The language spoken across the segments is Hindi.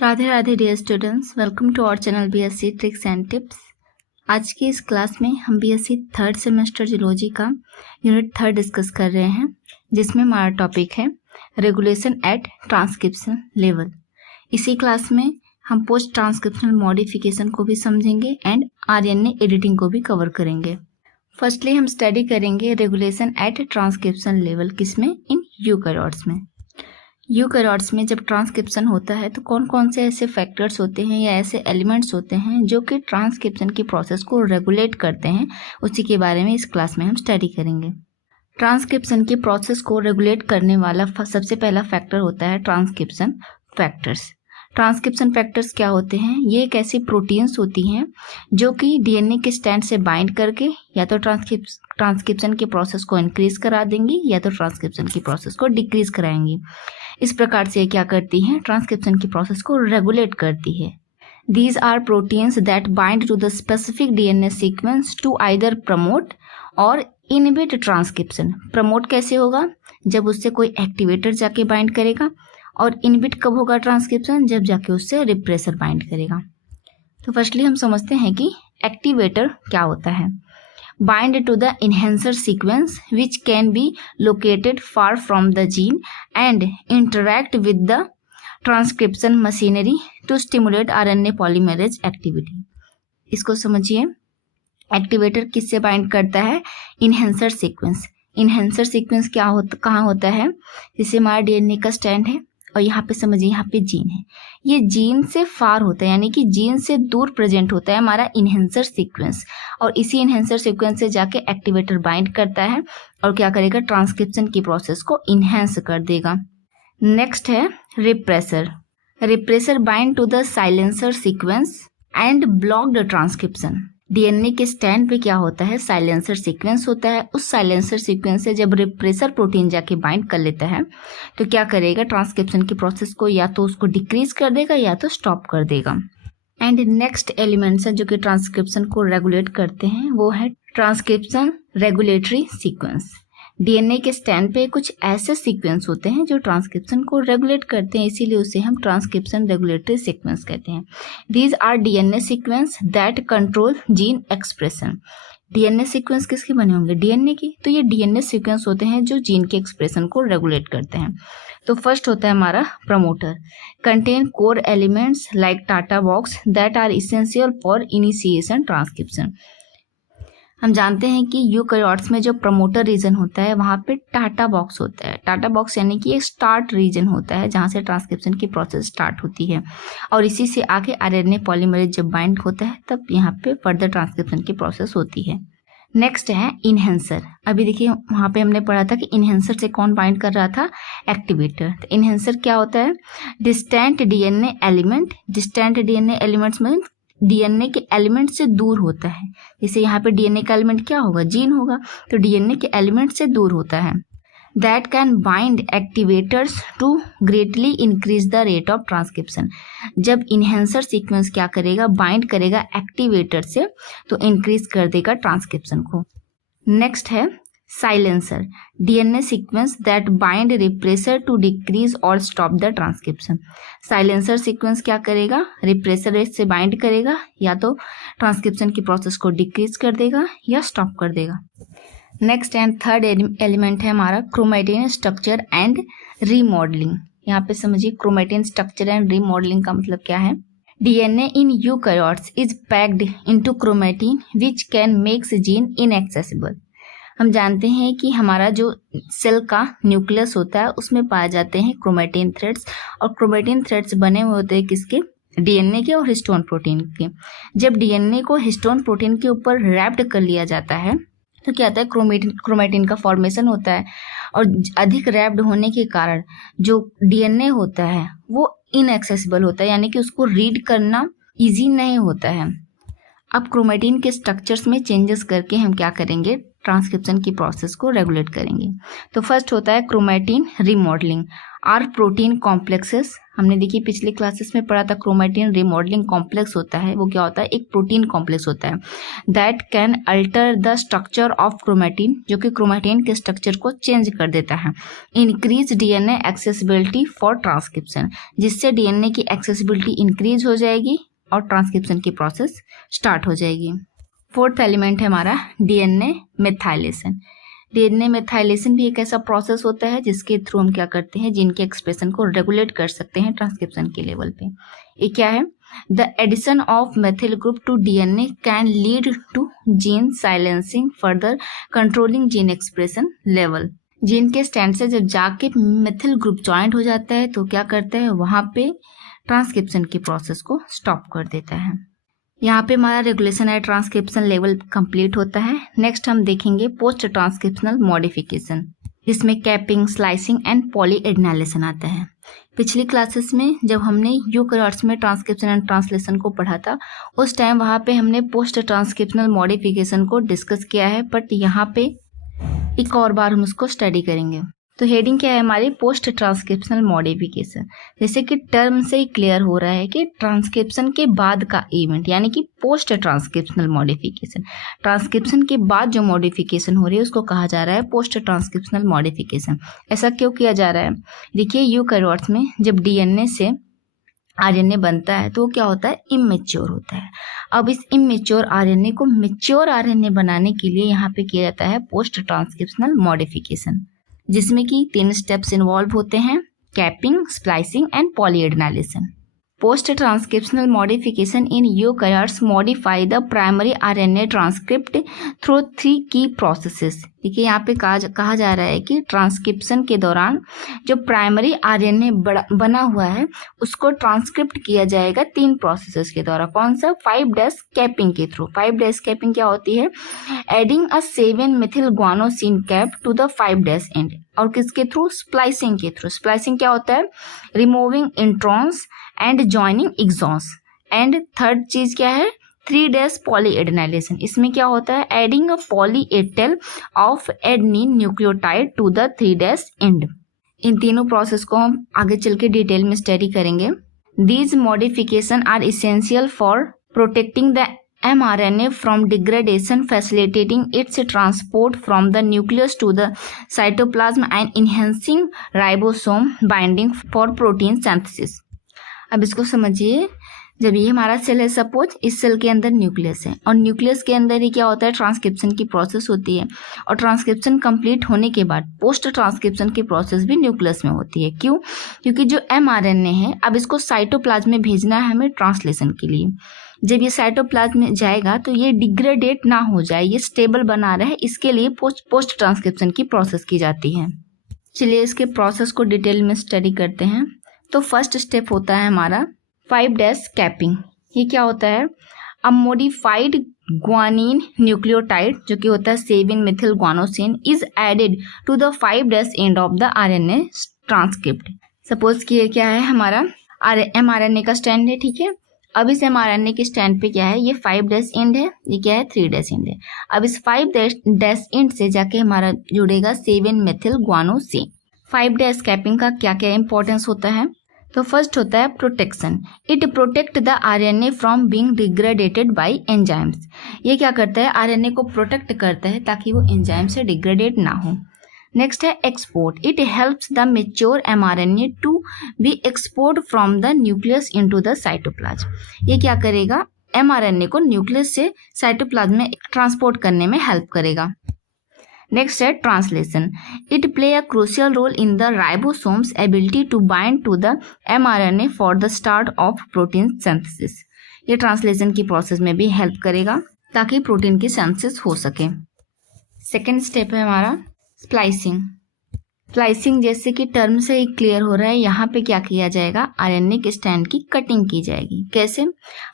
Radhe Radhe dear students, welcome to our channel BSc tricks and tips. आज की इस क्लास में हम बीएससी थर्ड सेमेस्टर जियोलॉजी का यूनिट 3 डिस्कस कर रहे हैं, जिसमें हमारा टॉपिक है रेगुलेशन एट ट्रांसक्रिप्शन लेवल। इसी क्लास में हम पोस्ट ट्रांसक्रिप्शनल मॉडिफिकेशन को भी समझेंगे एंड आरएनए एडिटिंग को भी कवर करेंगे। फर्स्टली हम स्टडी करेंगे रेगुलेशन एट ट्रांसक्रिप्शन लेवल, किसमें? इन यूकैरियोट्स में। यूकैरियोट्स में जब ट्रांसक्रिप्शन होता है तो कौन कौन से ऐसे फैक्टर्स होते हैं या ऐसे एलिमेंट्स होते हैं जो कि ट्रांसक्रिप्शन की प्रोसेस को रेगुलेट करते हैं, उसी के बारे में इस क्लास में हम स्टडी करेंगे। ट्रांसक्रिप्शन की प्रोसेस को रेगुलेट करने वाला सबसे पहला फैक्टर होता है ट्रांसक्रिप्शन फैक्टर्स। ट्रांसक्रिप्शन फैक्टर्स क्या होते हैं? ये एक ऐसी प्रोटीन्स होती हैं जो कि डीएनए के स्ट्रैंड से बाइंड करके या तो ट्रांसक्रिप्शन की प्रोसेस को इंक्रीज करा देंगी या तो ट्रांसक्रिप्शन की प्रोसेस को डिक्रीज कराएंगी। इस प्रकार से क्या करती हैं? ट्रांसक्रिप्शन की प्रोसेस को रेगुलेट करती है। These are proteins that bind to the specific DNA sequence to either promote और इनहिबिट ट्रांसक्रिप्शन। प्रमोट कैसे होगा? जब उससे कोई एक्टिवेटर जाके बाइंड करेगा, और इनहिबिट कब होगा ट्रांसक्रिप्शन? जब जाके उससे रिप्रेसर बाइंड करेगा। तो फर्स्टली हम समझते हैं कि एक्टिवेटर क्या होता है। bind to the enhancer sequence which can be located far from the gene and interact with the transcription machinery to stimulate RNA polymerase activity। इसको समझिए, एक्टिवेटर किससे बाइंड करता है? Enhancer sequence. इनहेंसर सीक्वेंस कहाँ होता है? जैसे हमारा डीएनए का स्ट्रैंड है और यहाँ पे समझिए, यहाँ पे जीन है। ये जीन से फार होता है, यानी कि जीन से दूर प्रेजेंट होता है हमारा इनहेंसर सीक्वेंस, और इसी इनहेंसर सीक्वेंस से जाके एक्टिवेटर बाइंड करता है और क्या करेगा? ट्रांसक्रिप्शन की प्रोसेस को इनहेंस कर देगा। नेक्स्ट है repressor. Repressor bind to the silencer sequence and block the transcription. DNA के स्टैंड पे क्या होता है? साइलेंसर सीक्वेंस होता है। उस साइलेंसर सीक्वेंस से जब रिप्रेसर प्रोटीन जाके बाइंड कर लेता है तो क्या करेगा? ट्रांसक्रिप्शन की प्रोसेस को या तो उसको डिक्रीज कर देगा या तो स्टॉप कर देगा। एंड नेक्स्ट एलिमेंट्स है जो कि ट्रांसक्रिप्शन को रेगुलेट करते हैं, वो है ट्रांसक्रिप्शन रेगुलेटरी सीक्वेंस। डीएनए के स्टैंड पे कुछ ऐसे सीक्वेंस होते हैं जो ट्रांसक्रिप्शन को रेगुलेट करते हैं, इसीलिए उसे हम ट्रांसक्रिप्शन रेगुलेटरी सीक्वेंस कहते हैं। These are DNA sequence that control gene expression. DNA sequence किसके बने होंगे? डीएनए की। तो ये डीएनए सीक्वेंस होते हैं जो जीन के एक्सप्रेशन को रेगुलेट करते हैं। तो फर्स्ट होता है हमारा promoter. Contain core elements like TATA box that are essential for initiation transcription. हम जानते हैं कि यूकैरियोट्स में जो प्रमोटर रीजन होता है वहाँ पे टाटा बॉक्स होता है। टाटा बॉक्स यानी कि एक स्टार्ट रीजन होता है जहाँ से ट्रांसक्रिप्शन की प्रोसेस स्टार्ट होती है, और इसी से आगे आरएनए पॉलीमरेज जब बाइंड होता है तब यहाँ पे फर्दर ट्रांसक्रिप्शन की प्रोसेस होती है। नेक्स्ट है इनहेंसर। अभी देखिए वहाँ पे हमने पढ़ा था कि इनहेंसर से कौन बाइंड कर रहा था? एक्टिवेटर। तो इनहेंसर क्या होता है? Distant DNA element. Distant DNA elements में डीएनए के एलिमेंट से दूर होता है। जैसे यहाँ पे डीएनए का एलिमेंट क्या होगा? जीन होगा, तो डीएनए के एलिमेंट से दूर होता है। That can bind activators to greatly increase the rate of transcription. जब इनहेंसर सीक्वेंस क्या करेगा? बाइंड करेगा एक्टिवेटर से, तो इंक्रीज कर देगा ट्रांसक्रिप्शन को। नेक्स्ट है silencer. DNA sequence that bind repressor to decrease और stop the transcription. Silencer sequence क्या करेगा? रिप्रेसर से बाइंड करेगा, या तो ट्रांसक्रिप्शन की प्रोसेस को डिक्रीज कर देगा या स्टॉप कर देगा। नेक्स्ट एंड थर्ड एलिमेंट है हमारा क्रोमैटिन स्ट्रक्चर एंड रीमॉडलिंग। यहाँ पे समझिए, क्रोमैटिन स्ट्रक्चर एंड रीमॉडलिंग का मतलब क्या है? DNA in eukaryotes is packed into chromatin which can makes gene inaccessible. हम जानते हैं कि हमारा जो सेल का न्यूक्लियस होता है उसमें पाए जाते हैं क्रोमैटिन थ्रेड्स, और क्रोमैटिन थ्रेड्स बने हुए होते हैं किसके? डीएनए के और हिस्टोन प्रोटीन के। जब डीएनए को हिस्टोन प्रोटीन के ऊपर रैप्ड कर लिया जाता है तो क्या होता है? क्रोमैटिन का फॉर्मेशन होता है, और अधिक रैप्ड होने के कारण जो डीएनए होता है वो इनएक्सेसिबल होता है, यानी कि उसको रीड करना ईजी नहीं होता है। अब क्रोमैटिन के स्ट्रक्चर्स में चेंजेस करके हम क्या करेंगे? ट्रांसक्रिप्शन की प्रोसेस को रेगुलेट करेंगे। तो फर्स्ट होता है chromatin remodelling. Are protein complexes, हमने देखिए पिछले क्लासेस में पढ़ा था क्रोमैटिन रीमॉडलिंग कॉम्प्लेक्स होता है, वो क्या होता है, एक प्रोटीन कॉम्प्लेक्स होता है that can alter the structure of chromatin, जो कि क्रोमैटिन के स्ट्रक्चर को चेंज कर देता है। Increase DNA accessibility for transcription, जिससे डीएनए की एक्सेसिबिलिटी इंक्रीज हो जाएगी और ट्रांसक्रिप्शन की प्रोसेस स्टार्ट हो जाएगी। फोर्थ एलिमेंट है हमारा डीएनए मेथाइलेशन। डीएनए मेथाइलेशन भी एक ऐसा प्रोसेस होता है जिसके थ्रू हम क्या करते हैं, जीन के एक्सप्रेशन को रेगुलेट कर सकते हैं ट्रांसक्रिप्शन के लेवल पे। ये क्या है, the addition of methyl group to DNA can lead to gene silencing further controlling gene expression level. Gene के स्टैंड से जब जाके मेथिल ग्रुप ज्वाइंट हो जाता है तो क्या करता है, वहां पे ट्रांसक्रिप्शन की प्रोसेस को स्टॉप कर देता है। यहाँ पे हमारा रेगुलेशन है ट्रांसक्रिप्शन लेवल कंप्लीट होता है। नेक्स्ट हम देखेंगे पोस्ट ट्रांसक्रिप्शनल मॉडिफिकेशन, जिसमें कैपिंग, स्लाइसिंग एंड पॉलीएडेनाइलेशन आता है। पिछली क्लासेस में जब हमने यूकैरियोट्स में ट्रांसक्रिप्शन एंड ट्रांसलेशन को पढ़ा था, उस टाइम वहाँ पे हमने पोस्ट ट्रांसक्रिप्शनल मॉडिफिकेशन को डिस्कस किया है, बट यहाँ पे एक और बार हम उसको स्टडी करेंगे। तो हेडिंग क्या है हमारी, पोस्ट ट्रांसक्रिप्शनल मॉडिफिकेशन। जैसे कि टर्म से ही क्लियर हो रहा है कि ट्रांसक्रिप्शन के बाद का इवेंट, यानी कि पोस्ट ट्रांसक्रिप्शनल मॉडिफिकेशन, ट्रांसक्रिप्शन के बाद जो मॉडिफिकेशन हो रही है उसको कहा जा रहा है पोस्ट ट्रांसक्रिप्शनल मॉडिफिकेशन। ऐसा क्यों किया जा रहा है, देखिए यूकैरियोट्स में जब डीएनए से आरएनए बनता है तो क्या होता है, इमेच्योर होता है। अब इस इमेच्योर आरएनए को मैच्योर आरएनए बनाने के लिए यहाँ पे किया जाता है पोस्ट ट्रांसक्रिप्शनल मॉडिफिकेशन, जिसमें कि 3 स्टेप्स इन्वॉल्व होते हैं, capping, splicing and polyadenylation. Post transcriptional modification in eukaryotes modify the primary RNA transcript through 3 की प्रोसेसेस। देखिए यहाँ पे कहा जा रहा है कि ट्रांसक्रिप्शन के दौरान जो प्राइमरी आरएनए बना हुआ है उसको ट्रांसक्रिप्ट किया जाएगा 3 प्रोसेसेस के द्वारा। कौन सा, 5' कैपिंग के थ्रू। 5' कैपिंग क्या होती है, adding a 7 methyl guanosine cap to the 5' end, और किसके थ्रू, स्प्लाइसिंग के थ्रू। स्प्लाइसिंग क्या होता है, removing introns and joining exons. And third चीज क्या है, 3' पॉलीएडेनाइलेशन। इसमें क्या होता है, adding a poly A tail of adenine nucleotide to the 3' end. इन तीनों प्रोसेस को हम आगे चल के डिटेल में स्टडी करेंगे। These modification are essential for protecting the mRNA from degradation, facilitating its transport from the nucleus to the cytoplasm and enhancing ribosome binding for protein synthesis। अब इसको समझिए, जब ये हमारा सेल है, सपोज इस सेल के अंदर न्यूक्लियस है और न्यूक्लियस के अंदर ही क्या होता है, ट्रांसक्रिप्शन की प्रोसेस होती है। और ट्रांसक्रिप्शन कंप्लीट होने के बाद पोस्ट ट्रांसक्रिप्शन की प्रोसेस भी न्यूक्लियस में होती है। क्यों, क्योंकि जो mRNA है अब इसको साइटोप्लाज्म में भेजना है हमें ट्रांसलेशन के लिए। जब ये साइटोप्लाज्म में जाएगा तो ये डिग्रेडेट ना हो जाए, ये स्टेबल बना रहे, इसके लिए पोस्ट ट्रांसक्रिप्शन की प्रोसेस की जाती है। चलिए इसके प्रोसेस को डिटेल में स्टडी करते हैं। तो फर्स्ट स्टेप होता है हमारा 5' कैपिंग। ये क्या होता है, अ मॉडिफाइड ग्वानिन न्यूक्लियोटाइड जो कि होता है 7 methyl guanosine is added to the 5' end of the RNA transcript. Suppose कि ये क्या है, हमारा mRNA का स्टैंड है, ठीक है। अब इस mRNA के स्टैंड पे क्या है, ये 5' एंड है, ये क्या है, 3' एंड है। अब इस 5' एंड से जाके हमारा जुड़ेगा 7 मेथिल ग्वानोसिन। 5' कैपिंग का क्या क्या इंपॉर्टेंस होता है, तो फर्स्ट होता है protection. It protect the RNA from being degraded by enzymes. ये क्या करता है, आरएनए को प्रोटेक्ट करता है ताकि वो एंजाइम से डिग्रेडेट ना हो। नेक्स्ट है export. It helps the mature mRNA to be export from the nucleus into the cytoplasm. ये क्या करेगा, mRNA को न्यूक्लियस से साइटोप्लाज्म में ट्रांसपोर्ट करने में हेल्प करेगा। नेक्स्ट है translation. It play a crucial role in the ribosomes ability to bind to the mRNA for the start of protein synthesis. ये ट्रांसलेशन की प्रोसेस में भी हेल्प करेगा ताकि प्रोटीन की सिंथेसिस हो सके। सेकेंड स्टेप है हमारा स्प्लाइसिंग। स्प्लाइसिंग जैसे कि टर्म से ही क्लियर हो रहा है, यहाँ पे क्या किया जाएगा, आरएनए के स्ट्रैंड की कटिंग की जाएगी। कैसे?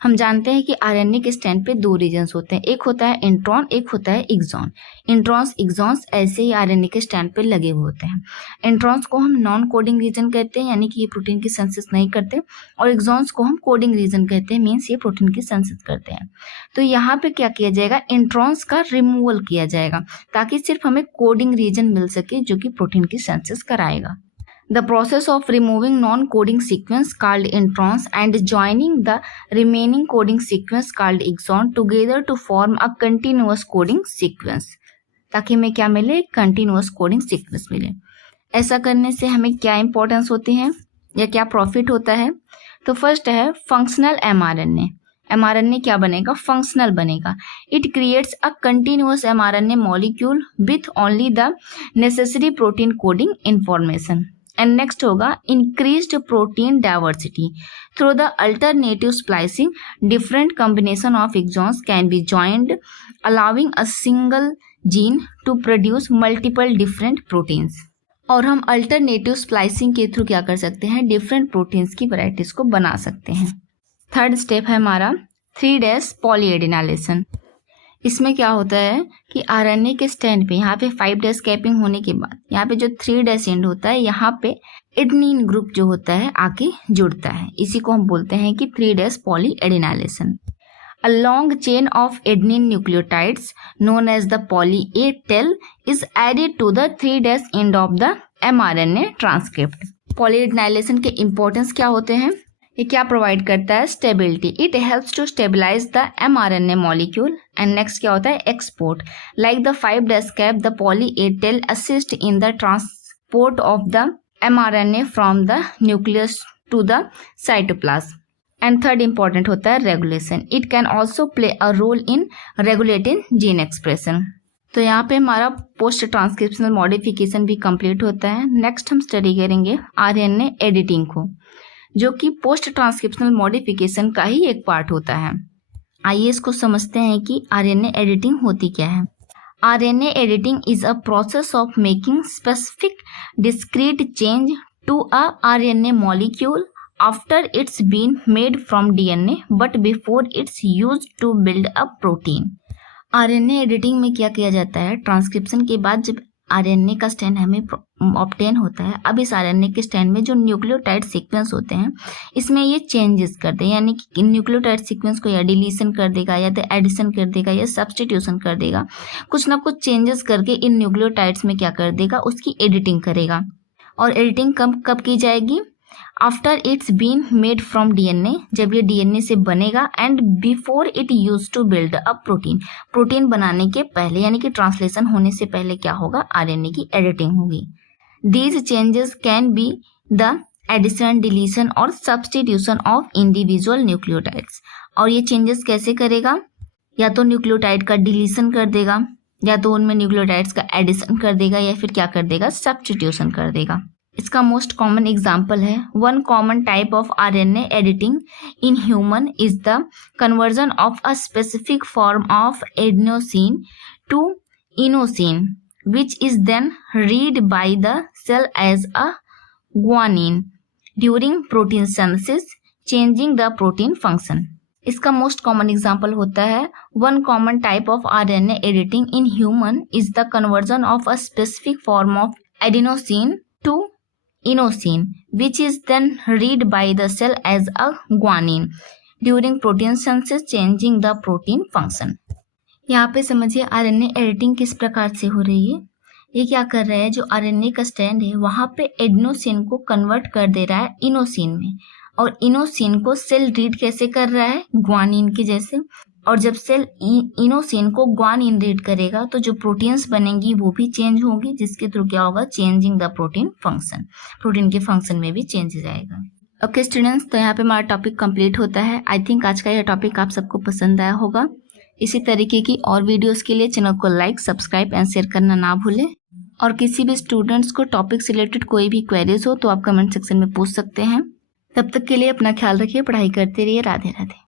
हम जानते हैं कि आरएनए के स्ट्रैंड पे दो रीजन्स होते हैं, एक होता है इंट्रॉन, एक होता है एक्सॉन। इंट्रॉन्स एक्सॉन्स ऐसे ही आरएनए के स्ट्रैंड पे लगे हुए होते हैं। इंट्रॉन्स को हम नॉन कोडिंग रीजन कहते हैं, यानी कि ये प्रोटीन की सिंथेसिस नहीं करते, और एक्सॉन्स को हम कोडिंग रीजन कहते हैं, मीन्स ये प्रोटीन की सिंथेसिस करते हैं। तो यहाँ पे क्या किया जाएगा, इंट्रॉन्स का रिमूवल किया जाएगा ताकि सिर्फ हमें कोडिंग रीजन मिल सके जो कि प्रोटीन की सिंथेसिस कराएगा। The process of removing non-coding sequence called introns and joining the remaining coding sequence called exon together to form a continuous coding sequence, ताकि हमें क्या मिले, continuous coding sequence मिले। ऐसा करने से हमें क्या इंपॉर्टेंस होती है या क्या प्रॉफिट होता है? तो फर्स्ट है फंक्शनल mRNA। mRNA क्या बनेगा, फंक्शनल बनेगा। It creates a continuous mRNA molecule with only the necessary protein coding information. And next होगा increased protein diversity through the alternative splicing, different combination of exons can be joined allowing a single gene to produce multiple different proteins. और हम अल्टरनेटिव स्प्लाइसिंग के थ्रू क्या कर सकते हैं, डिफरेंट प्रोटीन्स की वैरायटीज को बना सकते हैं। थर्ड स्टेप है हमारा 3' पॉलीएडिनाइलेशन। इसमें क्या होता है कि आरएनए के स्ट्रैंड पे यहाँ पे 5' कैपिंग होने के बाद यहाँ पे जो 3' एंड होता है, यहाँ पे एडेनिन ग्रुप जो होता है आके जुड़ता है। इसी को हम बोलते हैं कि 3' पॉलीएडिनाइलेशन। A long chain of adenine nucleotides known as the poly A tail is added to the 3' end of the mRNA transcript. पॉलीएडिनाइलेशन के इम्पोर्टेंस क्या होते हैं, ये क्या प्रोवाइड करता है, stability. It helps to stabilize the mRNA molecule. And next क्या होता है, export. Like the 5' cap the poly A tail assist in the transport of the mRNA from the nucleus to the cytoplasm. And third important होता है regulation. It can also play a role in regulating gene expression. तो यहाँ पे हमारा पोस्ट ट्रांसक्रिप्शनल मॉडिफिकेशन भी कंप्लीट होता है। नेक्स्ट हम स्टडी करेंगे आरएनए एडिटिंग को, जो कि पोस्ट ट्रांसक्रिप्शनल मॉडिफिकेशन का ही एक पार्ट होता है। आइए इसको समझते हैं कि आरएनए एडिटिंग होती क्या है। RNA editing is a process of making specific discrete change to a RNA molecule after it's been made from DNA but before it's used to build a protein। RNA editing में क्या किया जाता है, ट्रांसक्रिप्शन के बाद जब आरएनए का स्ट्रैंड हमें ऑब्टेन होता है, अब इस आरएनए के स्ट्रैंड में जो न्यूक्लियोटाइड सीक्वेंस होते हैं इसमें ये चेंजेस कर दे, यानी कि न्यूक्लियोटाइड सीक्वेंस को या डिलीशन कर देगा या तो एडिशन कर देगा या सब्सटीट्यूशन कर देगा, कुछ ना कुछ चेंजेस करके इन न्यूक्लियोटाइड्स में क्या कर देगा, उसकी एडिटिंग करेगा। और एडिटिंग कब की जाएगी, after it's been made from DNA, जब ये डीएनए से बनेगा, and before it use to build a protein, protein बनाने के पहले, यानी कि ट्रांसलेशन होने से पहले क्या होगा, आरएनए की एडिटिंग होगी। These changes can be the addition, deletion और सब्सटीट्यूशन ऑफ इंडिविजुअल न्यूक्लियोटाइड्स। और ये चेंजेस कैसे करेगा, या तो न्यूक्लियोटाइड का डिलीशन कर देगा, या तो उनमें न्यूक्लियोटाइड्स का एडिशन कर देगा, या फिर क्या कर देगा, सब्सटीट्यूशन कर देगा। इसका मोस्ट कॉमन एग्जाम्पल है, one common type of RNA editing in human is the conversion of a specific form of adenosine to inosine which is then read by the cell as a guanine during protein synthesis, changing the protein function. इसका मोस्ट कॉमन एग्जाम्पल होता है, one common type of RNA editing in human is the conversion of a specific form of adenosine to inosine which is then read by the cell as a guanine during protein synthesis, changing the protein function। यहाँ पे समझिए आरएनए एडिटिंग किस प्रकार से हो रही है। ये क्या कर रहा है, जो आरएनए का स्ट्रैंड है वहाँ पे एडेनोसिन को कन्वर्ट कर दे रहा है इनोसिन में, और इनोसिन को सेल रीड कैसे कर रहा है, ग्वानिन के जैसे। और जब सेल इनोसिन को ग्वानिन रीड करेगा तो जो प्रोटीन्स बनेंगी वो भी चेंज होंगी, जिसके थ्रू क्या होगा, changing the protein function, protein के फंक्शन में भी चेंजेस आएगा। ओके स्टूडेंट्स, तो यहाँ पे हमारा टॉपिक कंप्लीट होता है। आई थिंक आज का यह टॉपिक आप सबको पसंद आया होगा। इसी तरीके की और वीडियोस के लिए चैनल को लाइक, सब्सक्राइब एंड शेयर करना ना भूलें। और किसी भी स्टूडेंट्स को टॉपिक से रिलेटेड कोई भी क्वेरीज हो तो आप कमेंट सेक्शन में पूछ सकते हैं। तब तक के लिए अपना ख्याल रखिए, पढ़ाई करते रहिए। राधे राधे।